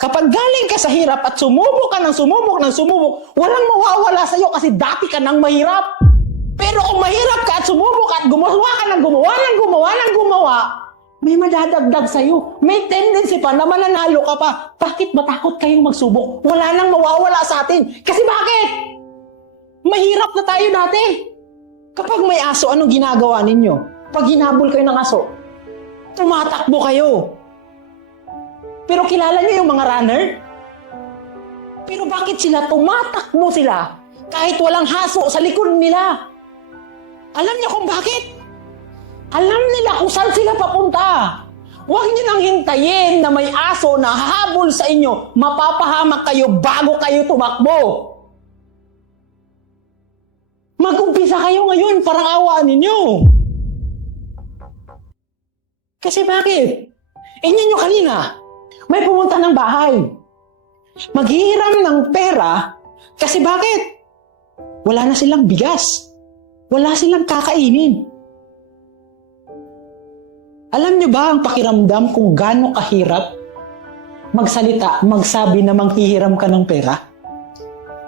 Kapag galing ka sa hirap at sumubok ka ng sumubok ng sumubok, walang mawawala sa'yo kasi dati ka nang mahirap. Pero kung mahirap ka at sumubok at gumawa ka ng gumawa, may madadagdag sa'yo. May tendency pa na mananalo ka pa. Bakit matakot kayong magsubok? Wala nang mawawala sa atin. Kasi bakit? Mahirap na tayo dati. Kapag may aso, anong ginagawa ninyo? Pag hinabol kayo ng aso, tumatakbo kayo. Pero kilala niyo yung mga runner? Pero bakit sila tumatakbo sila kahit walang haso sa likod nila? Alam niyo kung bakit? Alam nila kung saan sila papunta. Huwag niyo nang hintayin na may aso na hahabol sa inyo. Mapapahamak kayo bago kayo tumakbo. Mag-umpisa kayo ngayon, parang awaan ninyo. Kasi bakit? Nyo kanina, may pumunta ng bahay. Maghihiram ng pera kasi bakit? Wala na silang bigas. Wala silang kakainin. Alam nyo ba ang pakiramdam kung gaano kahirap magsalita, magsabi na manghihiram ka ng pera?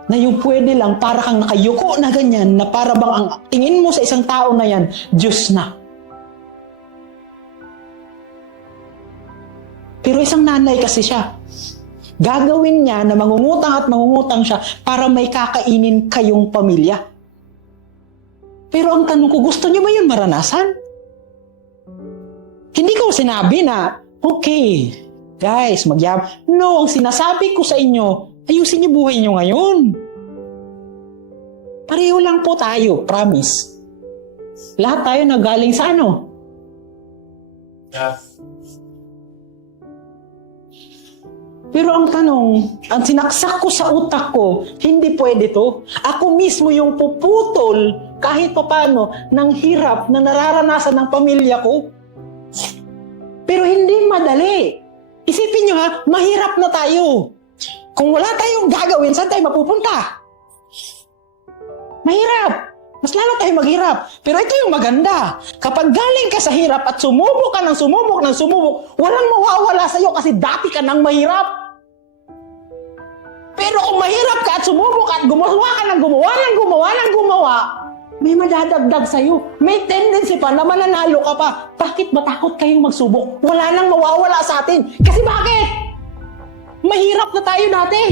Na yung pwede lang para kang nakayuko na ganyan, na para bang ang tingin mo sa isang tao na yan, Diyos na. Pero isang nanay kasi siya. Gagawin niya na mangungutang siya para may kakainin kayong pamilya. Pero ang tanong ko, gusto niyo ba yun maranasan? Hindi ko sinabi na, okay, guys, magyam. No, ang sinasabi ko sa inyo, ayusin niyo buhay niyo ngayon. Pareho lang po tayo, promise. Lahat tayo nagaling sa ano? Yeah. Pero ang tanong, ang sinaksak ko sa utak ko, hindi pwede to. Ako mismo yung puputol kahit paano ng hirap na nararanasan ng pamilya ko. Pero hindi madali. Isipin nyo ha, mahirap na tayo. Kung wala tayong gagawin, saan tayo mapupunta? Mahirap. Mas lalo tayo maghirap. Pero ito yung maganda. Kapag galing ka sa hirap at sumubok ka ng sumubok, walang mawawala sa'yo kasi dati ka nang mahirap. Pero kung mahirap ka at sumubok at gumawa ka ng gumawa, may madadagdag sa'yo. May tendency pa na mananalo ka pa. Bakit matakot kayong magsubok? Wala nang mawawala sa atin. Kasi bakit? Mahirap na tayo dati.